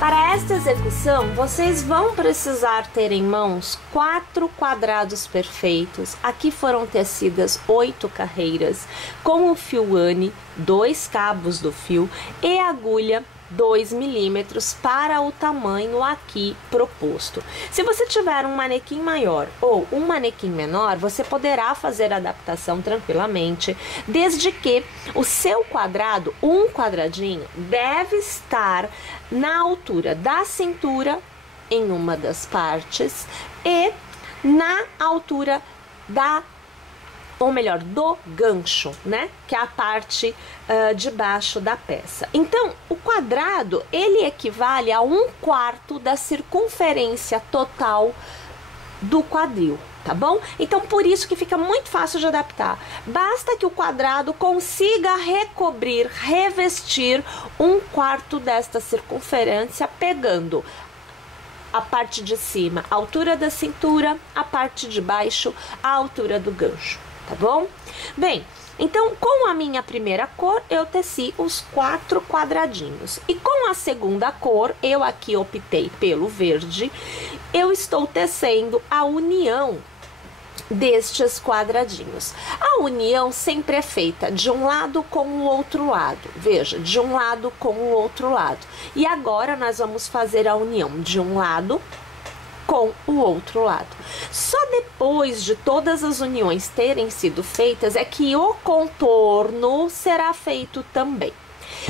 Para esta execução, vocês vão precisar ter em mãos 4 quadrados perfeitos. Aqui foram tecidas 8 carreiras, com o fio Anne, 2 cabos do fio e agulha 2 milímetros para o tamanho aqui proposto. Se você tiver um manequim maior ou um manequim menor, você poderá fazer a adaptação tranquilamente, desde que o seu quadrado, um quadradinho, deve estar na altura da cintura em uma das partes e na altura do gancho, né? Que é a parte de baixo da peça. Então, o quadrado, ele equivale a 1/4 da circunferência total do quadril, tá bom? Então, por isso que fica muito fácil de adaptar. Basta que o quadrado consiga revestir 1/4 desta circunferência, pegando a parte de cima, a altura da cintura, a parte de baixo, a altura do gancho. Tá bom? Bem, então com a minha primeira cor eu teci os 4 quadradinhos e com a segunda cor, eu aqui optei pelo verde, eu estou tecendo a união destes quadradinhos. A união sempre é feita de um lado com o outro lado, veja, de um lado com o outro lado. E agora nós vamos fazer a união de um lado com o outro lado. Só depois de todas as uniões terem sido feitas é que o contorno será feito também.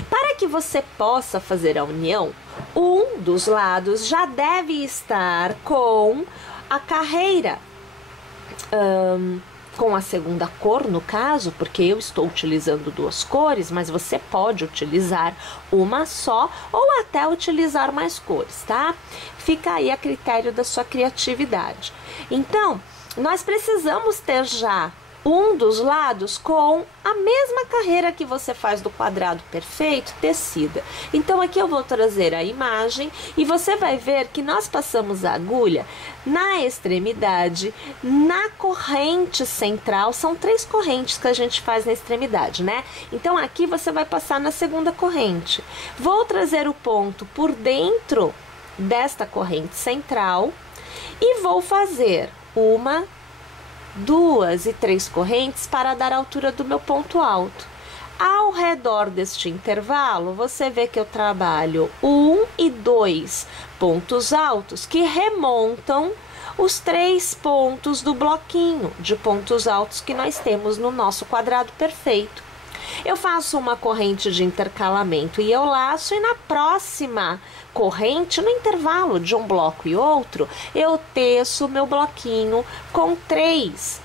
Para que você possa fazer a união, um dos lados já deve estar com a carreira, com a segunda cor no caso, porque eu estou utilizando 2 cores, mas você pode utilizar uma só ou até utilizar mais cores, tá? Fica aí a critério da sua criatividade. Então, nós precisamos ter já um dos lados com a mesma carreira que você faz do quadrado perfeito tecida. Então aqui eu vou trazer a imagem e você vai ver que nós passamos a agulha na extremidade, na corrente central. São 3 correntes que a gente faz na extremidade, né? Então aqui você vai passar na segunda corrente. Vou trazer o ponto por dentro desta corrente central e vou fazer 1, 2 e 3 correntes para dar a altura do meu ponto alto. Ao redor deste intervalo, você vê que eu trabalho 1 e 2 pontos altos que remontam os 3 pontos do bloquinho de pontos altos que nós temos no nosso quadrado perfeito. Eu faço uma corrente de intercalamento e eu laço, e na próxima corrente, no intervalo de um bloco e outro, eu teço o meu bloquinho com 3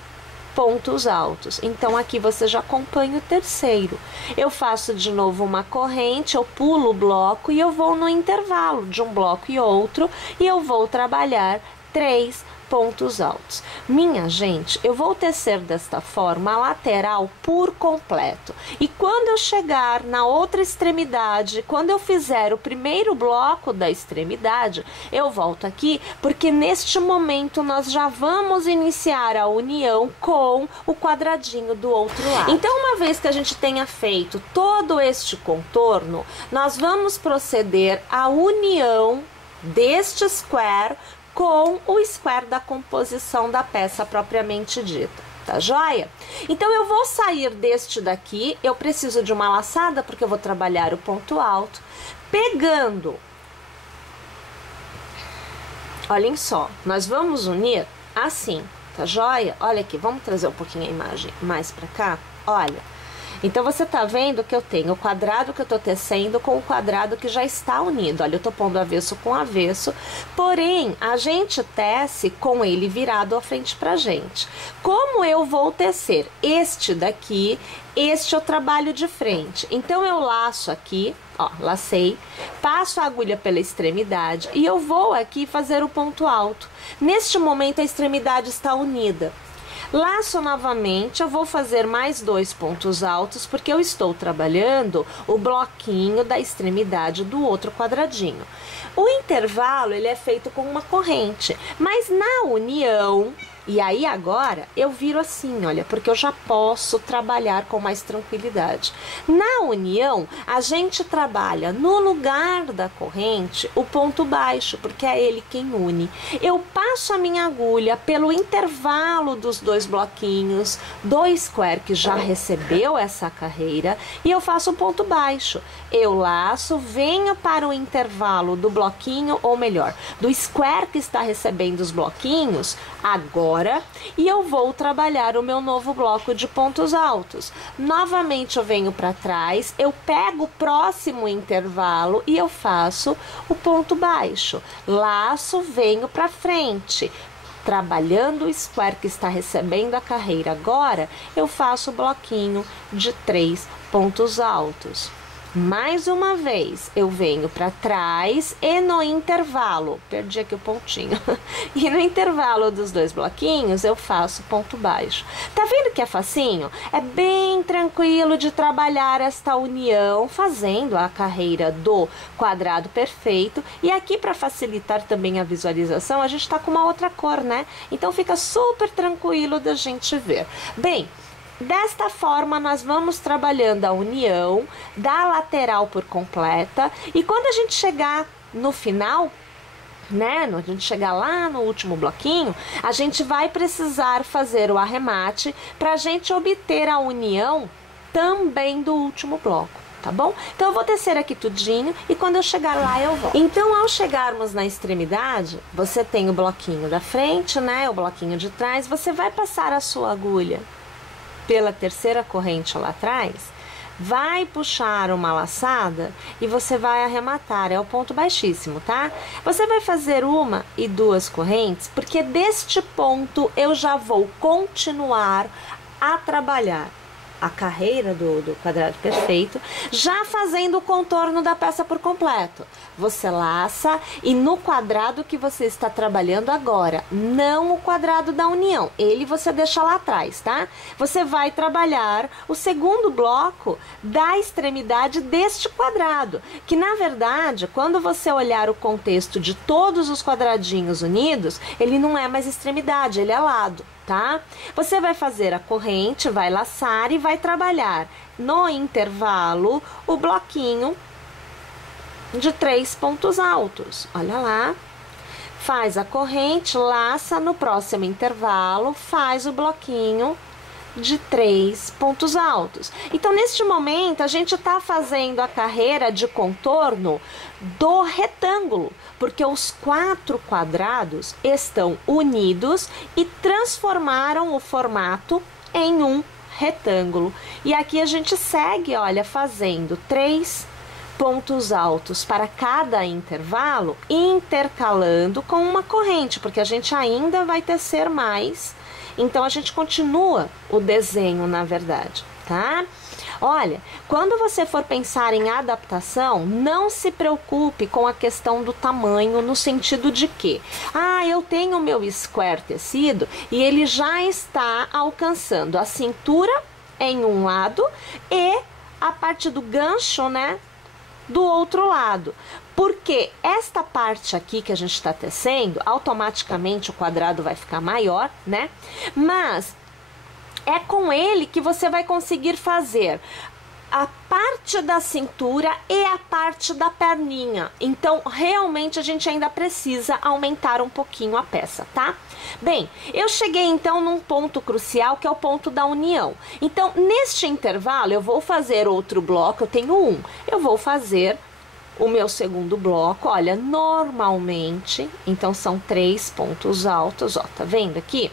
pontos altos. Então aqui você já acompanha o terceiro. Eu faço de novo uma corrente, eu pulo o bloco e eu vou no intervalo de um bloco e outro e eu vou trabalhar 3 pontos altos. Minha gente, eu vou tecer desta forma a lateral por completo. E quando eu chegar na outra extremidade, quando eu fizer o primeiro bloco da extremidade, eu volto aqui, porque neste momento nós já vamos iniciar a união com o quadradinho do outro lado. Então, uma vez que a gente tenha feito todo este contorno, nós vamos proceder à união deste square com o square da composição da peça propriamente dita, tá joia? Então eu vou sair deste daqui, eu preciso de uma laçada porque eu vou trabalhar o ponto alto, pegando, olhem só, nós vamos unir assim, tá joia? Olha aqui, vamos trazer um pouquinho a imagem mais pra cá, olha. Então, você tá vendo que eu tenho o quadrado que eu tô tecendo com o quadrado que já está unido. Olha, eu tô pondo avesso com avesso, porém, a gente tece com ele virado à frente pra gente. Como eu vou tecer este daqui, este eu trabalho de frente. Então, eu laço aqui, ó, lacei, passo a agulha pela extremidade e eu vou aqui fazer o ponto alto. Neste momento, a extremidade está unida. Laço novamente, eu vou fazer mais 2 pontos altos, porque eu estou trabalhando o bloquinho da extremidade do outro quadradinho. O intervalo, ele é feito com uma corrente, mas na união, E aí agora eu viro assim, olha, porque eu já posso trabalhar com mais tranquilidade. Na união, a gente trabalha no lugar da corrente o ponto baixo, porque é ele quem une. Eu passo a minha agulha pelo intervalo dos dois bloquinhos do square que já recebeu essa carreira e eu faço o ponto baixo. Eu laço, venho para o intervalo do bloquinho, ou melhor, do square que está recebendo os bloquinhos, agora, e eu vou trabalhar o meu novo bloco de pontos altos. Novamente eu venho para trás, eu pego o próximo intervalo e eu faço o ponto baixo. Laço, venho para frente. Trabalhando o square que está recebendo a carreira agora, eu faço o bloquinho de 3 pontos altos. Mais uma vez, eu venho para trás e no intervalo, perdi aqui o pontinho, e no intervalo dos dois bloquinhos eu faço ponto baixo. Tá vendo que é facinho? É bem tranquilo de trabalhar esta união, fazendo a carreira do quadrado perfeito. E aqui, para facilitar também a visualização, a gente tá com uma outra cor, né? Então fica super tranquilo da gente ver. Bem, desta forma, nós vamos trabalhando a união da lateral por completa, e quando a gente chegar no final, né, a gente chegar lá no último bloquinho, a gente vai precisar fazer o arremate para a gente obter a união também do último bloco. Tá bom? Então eu vou tecer aqui tudinho e quando eu chegar lá eu volto. Então, ao chegarmos na extremidade, você tem o bloquinho da frente, né, o bloquinho de trás, você vai passar a sua agulha pela terceira corrente lá atrás, vai puxar uma laçada e você vai arrematar, é o ponto baixíssimo, tá? Você vai fazer uma e duas correntes, porque deste ponto eu já vou continuar a trabalhar a carreira do quadrado perfeito, já fazendo o contorno da peça por completo. Você laça e no quadrado que você está trabalhando agora, não o quadrado da união, ele você deixa lá atrás, tá? Você vai trabalhar o segundo bloco da extremidade deste quadrado, que na verdade, quando você olhar o contexto de todos os quadradinhos unidos, ele não é mais extremidade, ele é lado. Tá? Você vai fazer a corrente, vai laçar e vai trabalhar no intervalo o bloquinho de 3 pontos altos. Olha lá. Faz a corrente, laça, no próximo intervalo, faz o bloquinho de 3 pontos altos. Então, neste momento, a gente está fazendo a carreira de contorno do retângulo, porque os 4 quadrados estão unidos e transformaram o formato em um retângulo. E aqui a gente segue, olha, fazendo 3 pontos altos para cada intervalo, intercalando com uma corrente, porque a gente ainda vai tecer mais. Então, a gente continua o desenho, na verdade, tá? Olha, quando você for pensar em adaptação, não se preocupe com a questão do tamanho, no sentido de que, eu tenho o meu square tecido e ele já está alcançando a cintura em um lado e a parte do gancho, né, do outro lado. Porque esta parte aqui que a gente está tecendo, automaticamente o quadrado vai ficar maior, né? Mas é com ele que você vai conseguir fazer a parte da cintura e a parte da perninha. Então, realmente, a gente ainda precisa aumentar um pouquinho a peça, tá? Bem, eu cheguei então num ponto crucial, que é o ponto da união. Então, neste intervalo, eu vou fazer outro bloco, eu tenho um. Eu vou fazer o meu segundo bloco, olha, normalmente, então são 3 pontos altos, ó, tá vendo aqui?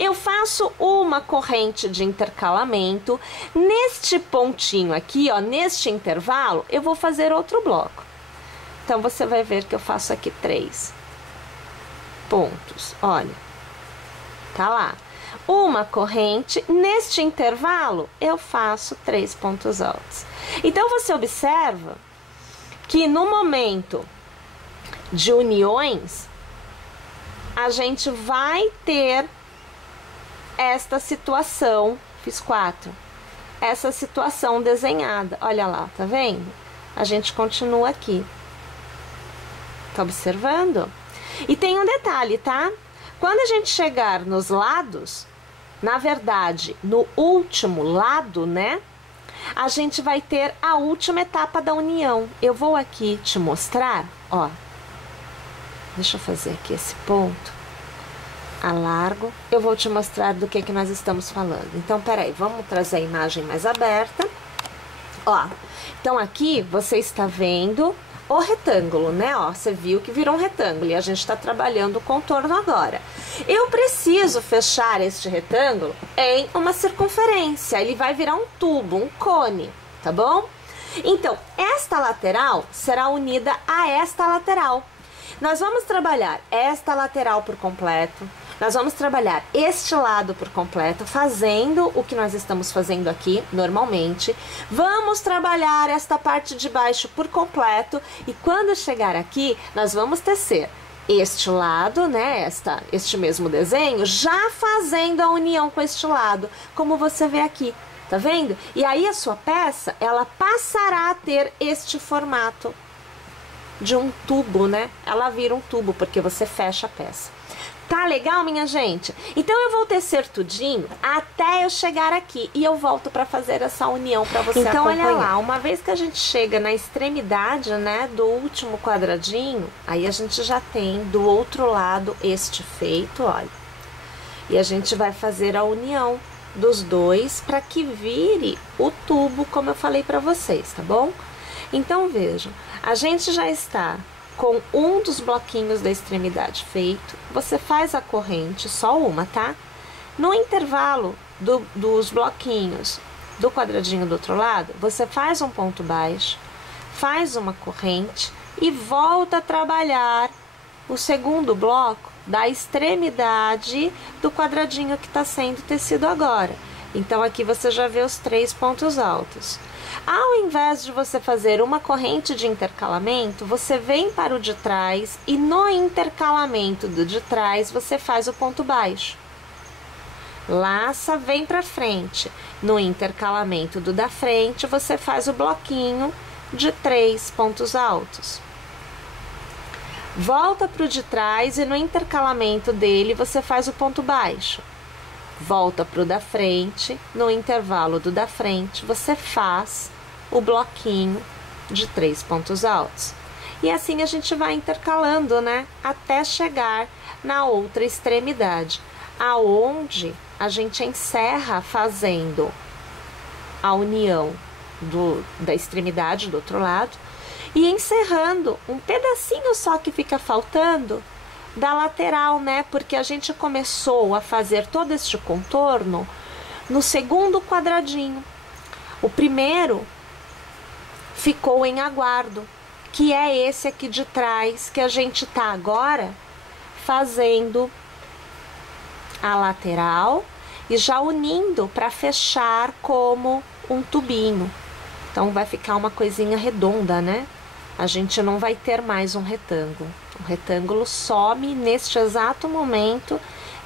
Eu faço uma corrente de intercalamento, neste pontinho aqui, ó, neste intervalo, eu vou fazer outro bloco. Então, você vai ver que eu faço aqui 3 pontos, olha, tá lá. Uma corrente, neste intervalo, eu faço 3 pontos altos. Então, você observa que no momento de uniões, a gente vai ter esta situação, fiz 4, essa situação desenhada, olha lá, tá vendo? A gente continua aqui, tá observando? E tem um detalhe, tá? Quando a gente chegar nos lados, na verdade, no último lado, né? A gente vai ter a última etapa da união. Eu vou aqui te mostrar, ó. Deixa eu fazer aqui esse ponto. Alargo. Eu vou te mostrar do que nós estamos falando. Então, peraí, vamos trazer a imagem mais aberta. Ó, então aqui você está vendo o retângulo, né? Ó, você viu que virou um retângulo e a gente está trabalhando o contorno agora. Eu preciso fechar este retângulo em uma circunferência. Ele vai virar um tubo, um cone, tá bom? Então, esta lateral será unida a esta lateral. Nós vamos trabalhar esta lateral por completo. Nós vamos trabalhar este lado por completo, fazendo o que nós estamos fazendo aqui, normalmente. Vamos trabalhar esta parte de baixo por completo. E quando chegar aqui, nós vamos tecer este lado, né? Este mesmo desenho, já fazendo a união com este lado, como você vê aqui. Tá vendo? E aí a sua peça, ela passará a ter este formato de um tubo, né? Ela vira um tubo, porque você fecha a peça. Tá legal, minha gente? Então eu vou tecer tudinho até eu chegar aqui e eu volto para fazer essa união para você acompanhar. Então olha lá, uma vez que a gente chega na extremidade, né, do último quadradinho, aí a gente já tem do outro lado este feito, olha. E a gente vai fazer a união dos dois para que vire o tubo, como eu falei para vocês, tá bom? Então vejam, a gente já está com um dos bloquinhos da extremidade feito. Você faz a corrente, só uma, tá? No intervalo dos bloquinhos do quadradinho do outro lado, você faz um ponto baixo, faz uma corrente e volta a trabalhar o segundo bloco da extremidade do quadradinho que está sendo tecido agora. Então aqui você já vê os 3 pontos altos. Ao invés de você fazer uma corrente de intercalamento, você vem para o de trás e no intercalamento do de trás você faz o ponto baixo. Laça, vem para frente. No intercalamento do da frente, você faz o bloquinho de 3 pontos altos. Volta para o de trás e no intercalamento dele você faz o ponto baixo. Volta para o da frente, no intervalo do da frente, você faz o bloquinho de 3 pontos altos. E assim a gente vai intercalando, né? Até chegar na outra extremidade, aonde a gente encerra fazendo a união da extremidade do outro lado e encerrando um pedacinho só que fica faltando da lateral, né? Porque a gente começou a fazer todo este contorno no segundo quadradinho. O primeiro ficou em aguardo, que é esse aqui de trás, que a gente tá agora fazendo a lateral e já unindo para fechar como um tubinho. Então vai ficar uma coisinha redonda, né? A gente não vai ter mais um retângulo. O retângulo some neste exato momento,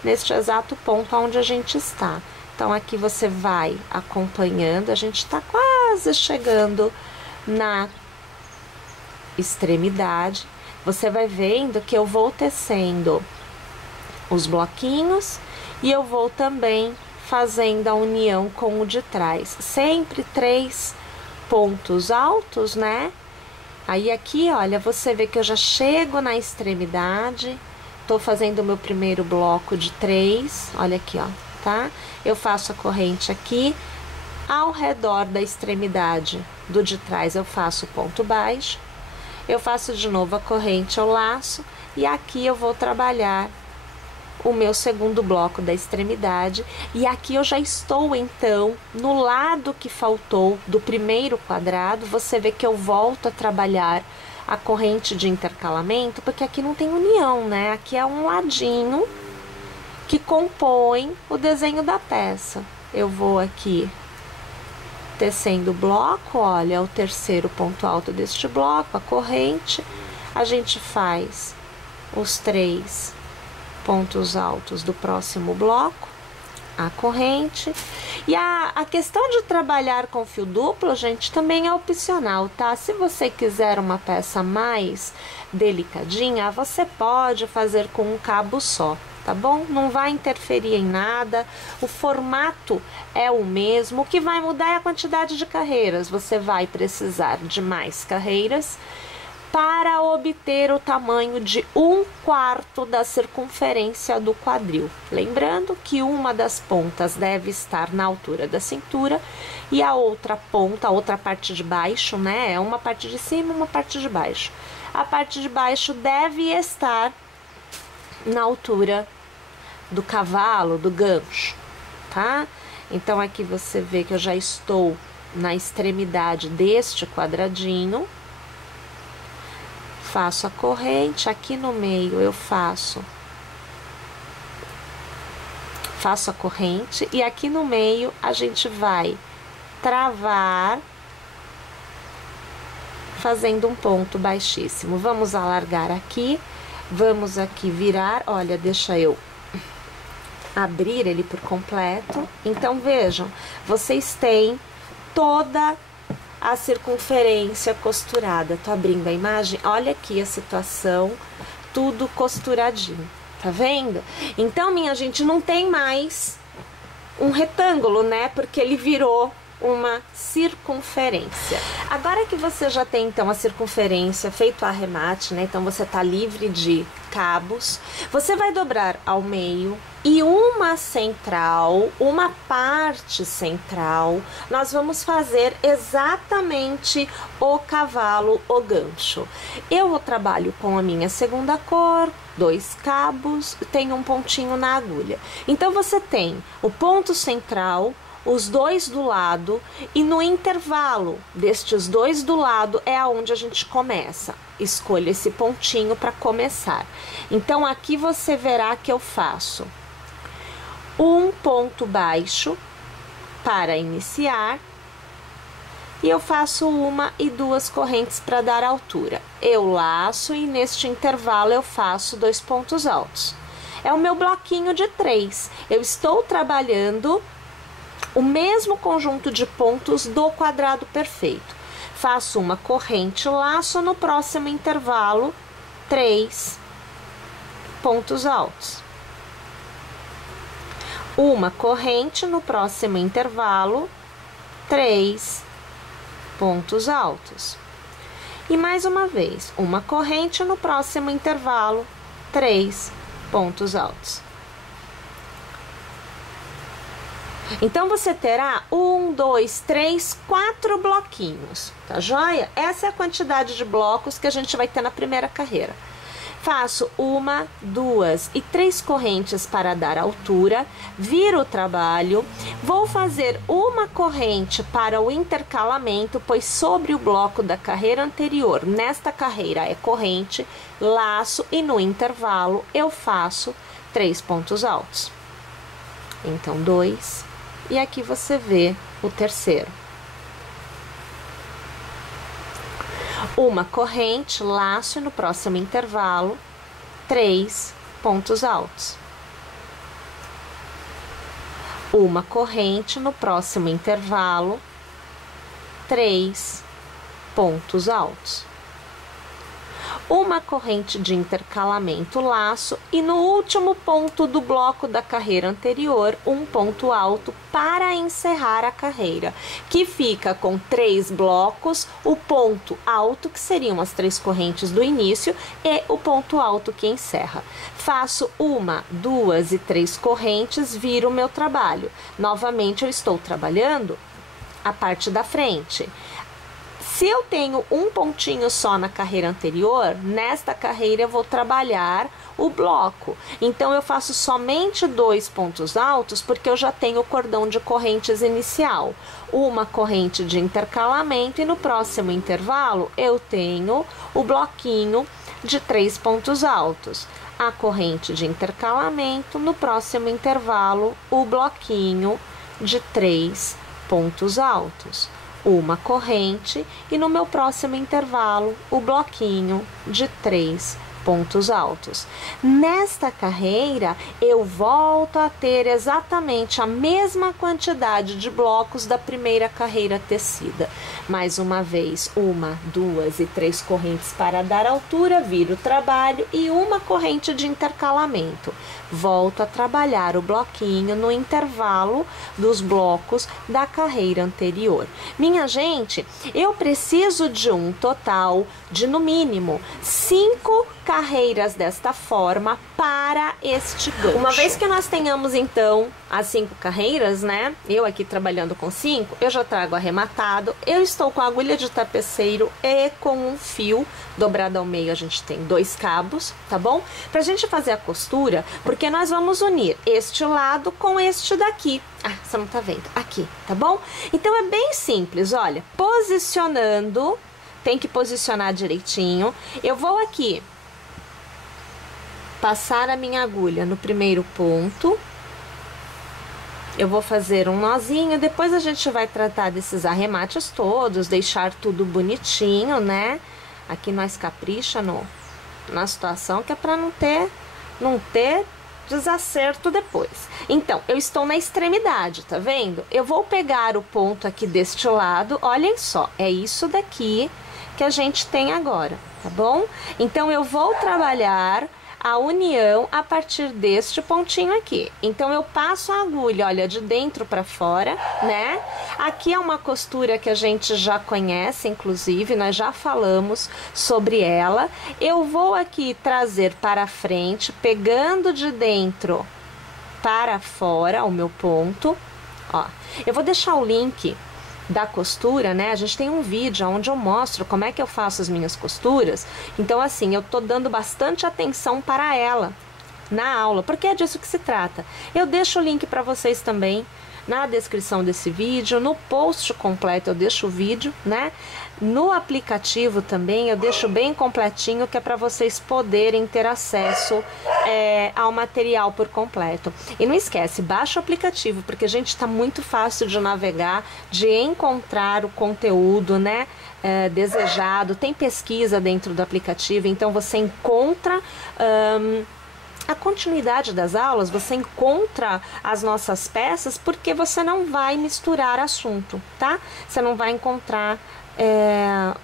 neste exato ponto onde a gente está. Então aqui você vai acompanhando, a gente está quase chegando na extremidade. Você vai vendo que eu vou tecendo os bloquinhos e eu vou também fazendo a união com o de trás. Sempre 3 pontos altos, né? Aí aqui, olha, você vê que eu já chego na extremidade, tô fazendo o meu primeiro bloco de 3, olha aqui, ó, tá? Eu faço a corrente aqui, ao redor da extremidade do de trás eu faço ponto baixo, eu faço de novo a corrente, eu laço, e aqui eu vou trabalhar o meu segundo bloco da extremidade, e aqui eu já estou então no lado que faltou do primeiro quadrado. Você vê que eu volto a trabalhar a corrente de intercalamento, porque aqui não tem união, né? Aqui é um ladinho que compõe o desenho da peça. Eu vou aqui tecendo o bloco, olha, o terceiro ponto alto deste bloco, a corrente, a gente faz os 3 pontos altos do próximo bloco, a corrente. E a questão de trabalhar com fio duplo, gente, também é opcional, tá? Se você quiser uma peça mais delicadinha, você pode fazer com um cabo só, tá bom? Não vai interferir em nada, o formato é o mesmo, o que vai mudar é a quantidade de carreiras. Você vai precisar de mais carreiras para obter o tamanho de 1/4 da circunferência do quadril. Lembrando que uma das pontas deve estar na altura da cintura e a outra ponta, a outra parte de baixo, né? É uma parte de cima e uma parte de baixo. A parte de baixo deve estar na altura do cavalo, do gancho, tá? Então aqui você vê que eu já estou na extremidade deste quadradinho. Faço a corrente, aqui no meio eu faço a corrente e aqui no meio a gente vai travar fazendo um ponto baixíssimo. Vamos alargar aqui, vamos aqui virar, olha, deixa eu abrir ele por completo. Então vejam, vocês têm toda a circunferência costurada. Tô abrindo a imagem, olha aqui a situação, tudo costuradinho, tá vendo? Então, minha gente, não tem mais um retângulo, né? Porque ele virou uma circunferência. Agora que você já tem, então, a circunferência, feito o arremate, né? Então, você tá livre de cabos. Você vai dobrar ao meio e uma central, uma parte central, nós vamos fazer exatamente o cavalo, o gancho. Eu trabalho com a minha segunda cor, 2 cabos, tenho um pontinho na agulha. Então, você tem o ponto central, os 2 do lado, e no intervalo destes 2 do lado é aonde a gente começa. Escolha esse pontinho para começar. Então, aqui você verá que eu faço um ponto baixo para iniciar e eu faço 1 e 2 correntes para dar altura. Eu laço e neste intervalo eu faço 2 pontos altos. É o meu bloquinho de 3. Eu estou trabalhando o mesmo conjunto de pontos do quadrado perfeito. Faço uma corrente, laço, no próximo intervalo 3 pontos altos. Uma corrente, no próximo intervalo 3 pontos altos. E mais uma vez, uma corrente, no próximo intervalo 3 pontos altos. Então, você terá 1, 2, 3, 4 bloquinhos, tá joia? Essa é a quantidade de blocos que a gente vai ter na primeira carreira. Faço 1, 2 e 3 correntes para dar altura, viro o trabalho, vou fazer uma corrente para o intercalamento, pois sobre o bloco da carreira anterior, nesta carreira é corrente, laço e no intervalo eu faço 3 pontos altos. Então, 2, e aqui você vê o terceiro. Uma corrente, laço e no próximo intervalo 3 pontos altos. Uma corrente, no próximo intervalo 3 pontos altos. Uma corrente de intercalamento, laço e no último ponto do bloco da carreira anterior, um ponto alto para encerrar a carreira, que fica com 3 blocos, o ponto alto, que seriam as 3 correntes do início, e o ponto alto que encerra. Faço 1, 2 e 3 correntes, viro o meu trabalho. Novamente, eu estou trabalhando a parte da frente. Se eu tenho um pontinho só na carreira anterior, nesta carreira eu vou trabalhar o bloco. Então, eu faço somente 2 pontos altos, porque eu já tenho o cordão de correntes inicial. Uma corrente de intercalamento e no próximo intervalo eu tenho o bloquinho de 3 pontos altos. A corrente de intercalamento, no próximo intervalo, o bloquinho de 3 pontos altos. Uma corrente e no meu próximo intervalo o bloquinho de 3 pontos altos. Nesta carreira, eu volto a ter exatamente a mesma quantidade de blocos da primeira carreira tecida. Mais uma vez, 1, 2 e 3 correntes para dar altura, viro o trabalho e uma corrente de intercalamento. Volto a trabalhar o bloquinho no intervalo dos blocos da carreira anterior. Minha gente, eu preciso de um total de, no mínimo, 5 carreiras desta forma para este gancho. Uma vez que nós tenhamos, então, as 5 carreiras, né? Eu aqui trabalhando com 5, eu já trago arrematado. Eu estou com a agulha de tapeceiro e com um fio dobrado ao meio. A gente tem 2 cabos, tá bom? Pra gente fazer a costura, porque nós vamos unir este lado com este daqui. Ah, você não tá vendo? Aqui, tá bom? Então é bem simples, olha. Posicionando, tem que posicionar direitinho. Eu vou aqui passar a minha agulha no primeiro ponto. Eu vou fazer um nozinho, depois a gente vai tratar desses arremates todos, deixar tudo bonitinho, né? Aqui nós capricha na situação, que é para não ter desacerto depois. Então, eu estou na extremidade, tá vendo? Eu vou pegar o ponto aqui deste lado, olhem só, é isso daqui que a gente tem agora, tá bom? Então, eu vou trabalhar a união a partir deste pontinho aqui. Então, eu passo a agulha, olha, de dentro para fora, né? Aqui é uma costura que a gente já conhece, inclusive, nós já falamos sobre ela. Eu vou aqui trazer para frente, pegando de dentro para fora o meu ponto, ó. Eu vou deixar o link da costura, né? A gente tem um vídeo onde eu mostro como é que eu faço as minhas costuras. Então, assim, eu tô dando bastante atenção para ela na aula, porque é disso que se trata. Eu deixo o link para vocês também na descrição desse vídeo, no post completo eu deixo o vídeo, né? No aplicativo também eu deixo bem completinho, que é para vocês poderem ter acesso ao material por completo. E não esquece, baixa o aplicativo, porque, gente, está muito fácil de navegar, de encontrar o conteúdo, né? Desejado. Tem pesquisa dentro do aplicativo, então você encontra a continuidade das aulas, você encontra as nossas peças, porque você não vai misturar assunto, tá? Você não vai encontrar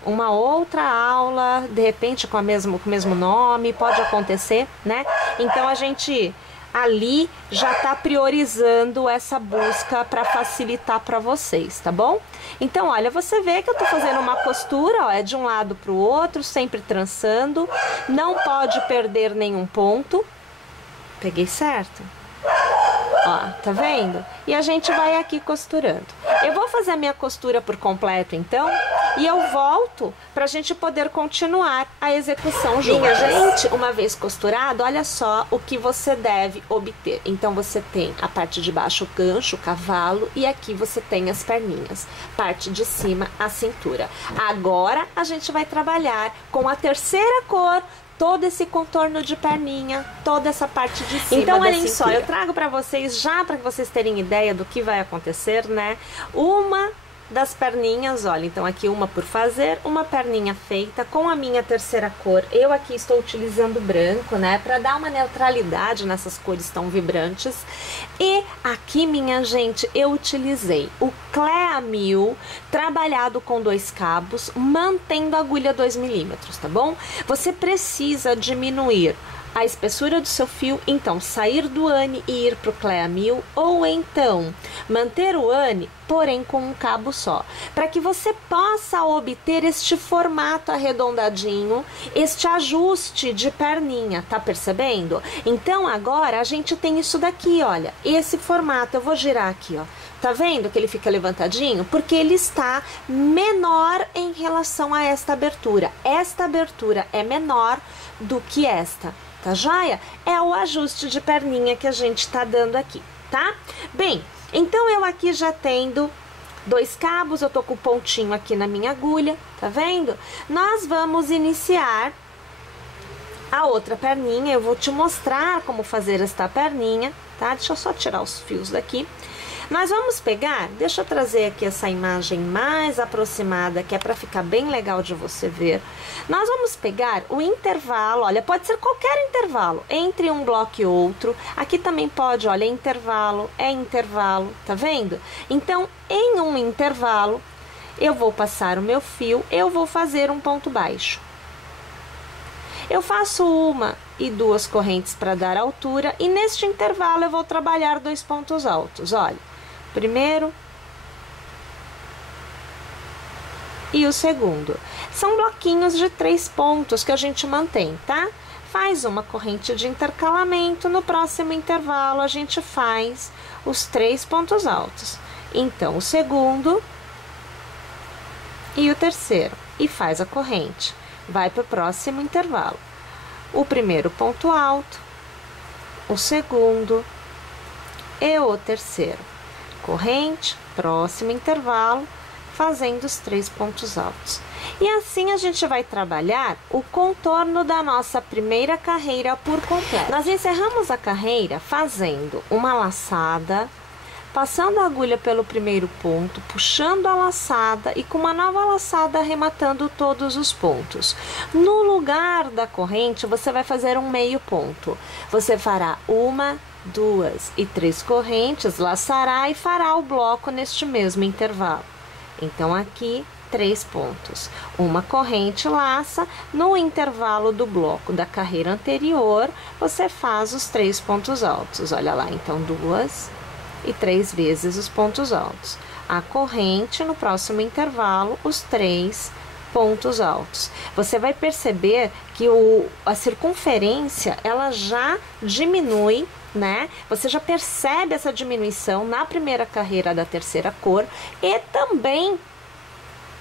uma outra aula, de repente com o mesmo nome, pode acontecer, né? Então a gente ali já tá priorizando essa busca para facilitar para vocês, tá bom? Então, olha, você vê que eu tô fazendo uma costura, ó, é de um lado pro outro, sempre trançando, não pode perder nenhum ponto. Peguei certo? Ó, tá vendo? E a gente vai aqui costurando. Eu vou fazer a minha costura por completo, então, e eu volto pra gente poder continuar a execução junto. Minha gente, uma vez costurado, olha só o que você deve obter. Então, você tem a parte de baixo o gancho, o cavalo, e aqui você tem as perninhas. Parte de cima, a cintura. Agora, a gente vai trabalhar com a terceira cor, todo esse contorno de perninha, toda essa parte de cima. Então, olhem só, eu trago para vocês, já para que vocês terem ideia do que vai acontecer, né? Uma das perninhas, olha, então aqui uma por fazer, uma perninha feita com a minha terceira cor. Eu aqui estou utilizando branco, né, para dar uma neutralidade nessas cores tão vibrantes. E aqui, minha gente, eu utilizei o Clea 1000 trabalhado com 2 cabos, mantendo a agulha 2 milímetros, tá bom? Você precisa diminuir a espessura do seu fio, então sair do ane e ir para o Clea 1000, ou então manter o ane, porém com um cabo só, para que você possa obter este formato arredondadinho, este ajuste de perninha, tá percebendo? Então agora a gente tem isso daqui, olha, esse formato. Eu vou girar aqui, ó. Tá vendo que ele fica levantadinho? Porque ele está menor em relação a esta abertura. Esta abertura é menor do que esta. Tá joia? É o ajuste de perninha que a gente tá dando aqui, tá? Bem, então eu aqui já tendo 2 cabos, eu tô com o pontinho aqui na minha agulha, tá vendo? Nós vamos iniciar a outra perninha, eu vou te mostrar como fazer esta perninha, tá? Deixa eu só tirar os fios daqui. Nós vamos pegar, deixa eu trazer aqui essa imagem mais aproximada, que é para ficar bem legal de você ver. Nós vamos pegar o intervalo, olha, pode ser qualquer intervalo, entre um bloco e outro. Aqui também pode, olha, é intervalo, tá vendo? Então, em um intervalo, eu vou passar o meu fio, eu vou fazer um ponto baixo. Eu faço 1 e 2 correntes para dar altura e neste intervalo eu vou trabalhar 2 pontos altos, olha. Primeiro e o segundo. São bloquinhos de 3 pontos que a gente mantém, tá? Faz uma corrente de intercalamento, no próximo intervalo a gente faz os 3 pontos altos. Então, o segundo e o terceiro, e faz a corrente. Vai para o próximo intervalo. O primeiro ponto alto, o segundo e o terceiro. Corrente, próximo intervalo, fazendo os 3 pontos altos. E assim a gente vai trabalhar o contorno da nossa primeira carreira por completo. Nós encerramos a carreira fazendo uma laçada, passando a agulha pelo primeiro ponto, puxando a laçada e com uma nova laçada arrematando todos os pontos. No lugar da corrente, você vai fazer um meio ponto. Você fará 1, 2 e 3 correntes, laçará e fará o bloco neste mesmo intervalo. Então, aqui, 3 pontos. Uma corrente laça, no intervalo do bloco da carreira anterior, você faz os 3 pontos altos. Olha lá, então, 2 e 3 vezes os pontos altos. A corrente, no próximo intervalo, os 3 pontos altos. Você vai perceber que a circunferência, ela já diminui, né? Você já percebe essa diminuição na primeira carreira da terceira cor e também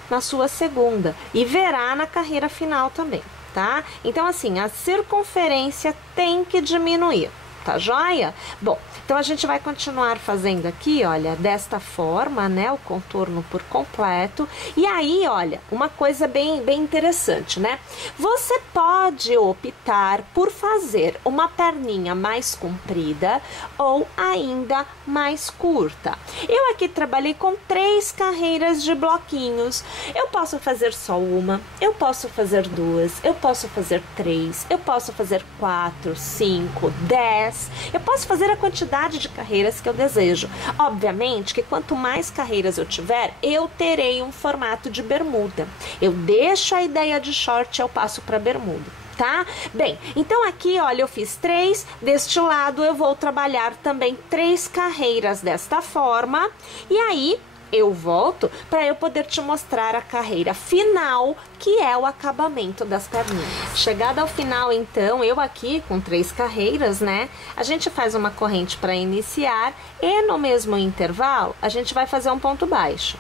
na sua segunda. E verá na carreira final também, tá? Então, assim, a circunferência tem que diminuir. Tá joia? Bom, então a gente vai continuar fazendo aqui, olha, desta forma, né, o contorno por completo. E aí, olha, uma coisa bem interessante, né? Você pode optar por fazer uma perninha mais comprida ou ainda mais curta. Eu aqui trabalhei com 3 carreiras de bloquinhos. Eu posso fazer só uma, eu posso fazer 2, eu posso fazer 3, eu posso fazer 4, 5, 10. Eu posso fazer a quantidade de carreiras que eu desejo. Obviamente que quanto mais carreiras eu tiver, eu terei um formato de bermuda. Eu deixo a ideia de short, eu passo para bermuda, tá? Bem, então aqui, olha, eu fiz 3. Deste lado eu vou trabalhar também 3 carreiras desta forma. E aí eu volto para eu poder te mostrar a carreira final, que é o acabamento das perninhas. Chegada ao final, então, eu aqui com 3 carreiras, né? A gente faz uma corrente para iniciar e no mesmo intervalo a gente vai fazer um ponto baixo.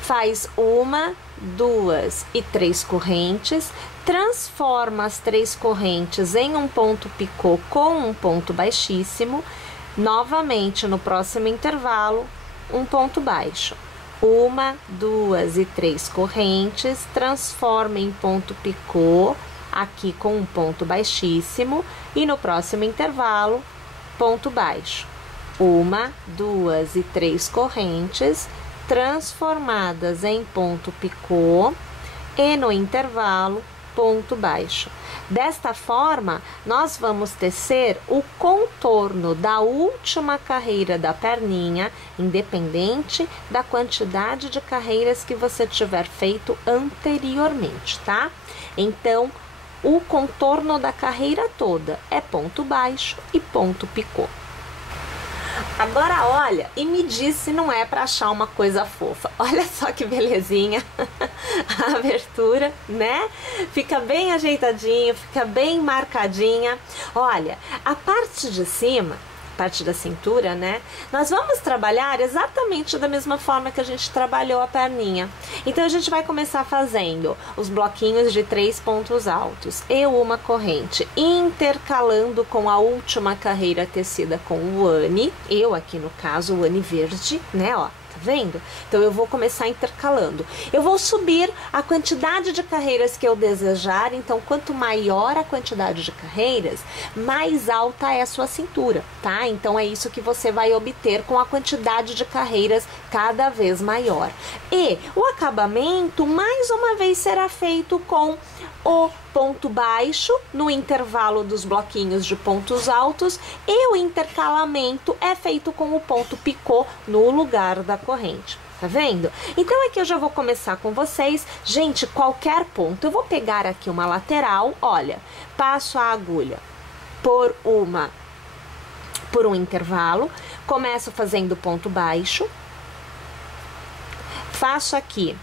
Faz 1, 2 e 3 correntes, transforma as 3 correntes em um ponto picô com um ponto baixíssimo. Novamente, no próximo intervalo, um ponto baixo. 1, 2 e 3 correntes, transforma em ponto picô, aqui com um ponto baixíssimo, e no próximo intervalo, ponto baixo. 1, 2 e 3 correntes, transformadas em ponto picô, e no intervalo, ponto baixo. Desta forma, nós vamos tecer o contorno da última carreira da perninha, independente da quantidade de carreiras que você tiver feito anteriormente, tá? Então, o contorno da carreira toda é ponto baixo e ponto picô. Agora olha e me diz se não é para achar uma coisa fofa. Olha só que belezinha a abertura, né? Fica bem ajeitadinho, fica bem marcadinha. Olha, a parte de cima, parte da cintura, né? Nós vamos trabalhar exatamente da mesma forma que a gente trabalhou a perninha. Então a gente vai começar fazendo os bloquinhos de 3 pontos altos e uma corrente, intercalando com a última carreira tecida com o ane. Eu aqui no caso o ane verde, né? Ó, tá vendo? Então eu vou começar intercalando. Eu vou subir a quantidade de carreiras que eu desejar, então quanto maior a quantidade de carreiras, mais alta é a sua cintura, tá? Então é isso que você vai obter com a quantidade de carreiras cada vez maior. E o acabamento, mais uma vez, será feito com o ponto baixo no intervalo dos bloquinhos de pontos altos e o intercalamento é feito com o ponto picô no lugar da corrente. Tá vendo? Então aqui eu já vou começar com vocês. Gente, qualquer ponto. Eu vou pegar aqui uma lateral, olha, passo a agulha por um intervalo, começo fazendo ponto baixo, faço aqui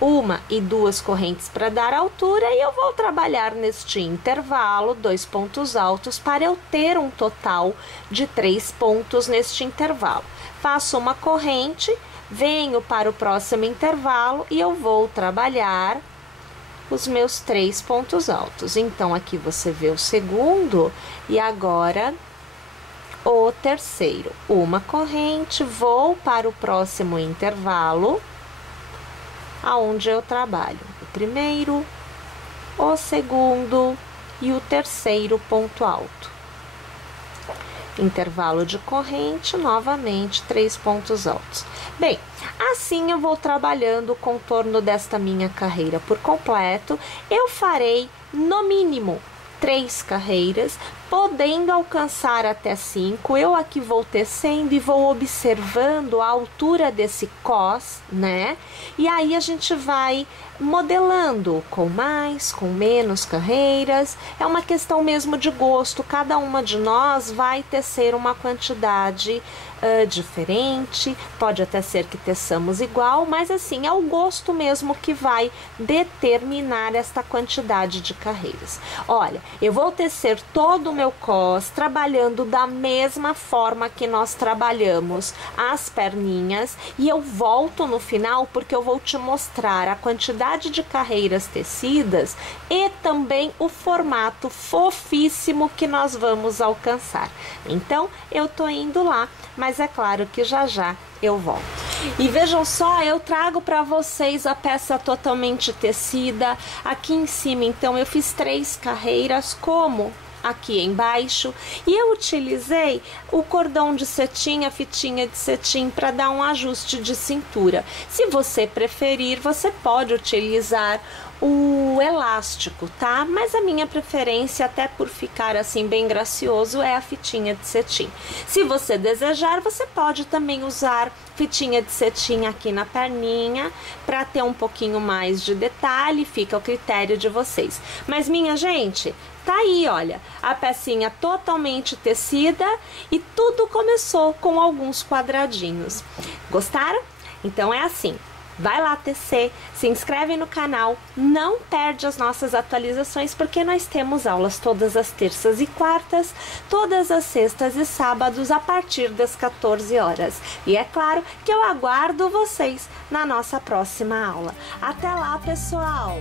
1 e 2 correntes para dar altura e eu vou trabalhar neste intervalo 2 pontos altos para eu ter um total de 3 pontos neste intervalo. Faço uma corrente, venho para o próximo intervalo e eu vou trabalhar os meus 3 pontos altos. Então aqui você vê o segundo e agora o terceiro. Uma corrente, vou para o próximo intervalo, aonde eu trabalho o primeiro, o segundo e o terceiro ponto alto. Intervalo de corrente, novamente 3 pontos altos. Bem, assim eu vou trabalhando o contorno desta minha carreira por completo. Eu farei no mínimo 3 carreiras, podendo alcançar até 5. Eu aqui vou tecendo e vou observando a altura desse cos, né? E aí a gente vai modelando com mais, com menos carreiras. É uma questão mesmo de gosto. Cada uma de nós vai tecer uma quantidade diferente. Pode até ser que teçamos igual, mas assim, é o gosto mesmo que vai determinar esta quantidade de carreiras. Olha, eu vou tecer todo o meu cos trabalhando da mesma forma que nós trabalhamos as perninhas e eu volto no final porque eu vou te mostrar a quantidade de carreiras tecidas e também o formato fofíssimo que nós vamos alcançar. Então, eu tô indo lá, mas é claro que já já eu volto. E vejam só, eu trago para vocês a peça totalmente tecida. Aqui em cima, então, eu fiz 3 carreiras, como aqui embaixo, e eu utilizei o cordão de cetim, a fitinha de cetim, para dar um ajuste de cintura. Se você preferir, você pode utilizar o elástico, tá? Mas a minha preferência, até por ficar assim bem gracioso, é a fitinha de cetim. Se você desejar, você pode também usar fitinha de cetim aqui na perninha para ter um pouquinho mais de detalhe, fica ao critério de vocês. Mas minha gente, tá aí, olha, a pecinha totalmente tecida e tudo começou com alguns quadradinhos. Gostaram? Então é assim. Vai lá tecer, se inscreve no canal, não perde as nossas atualizações, porque nós temos aulas todas as terças e quartas, todas as sextas e sábados, a partir das 14 horas. E é claro que eu aguardo vocês na nossa próxima aula. Até lá, pessoal!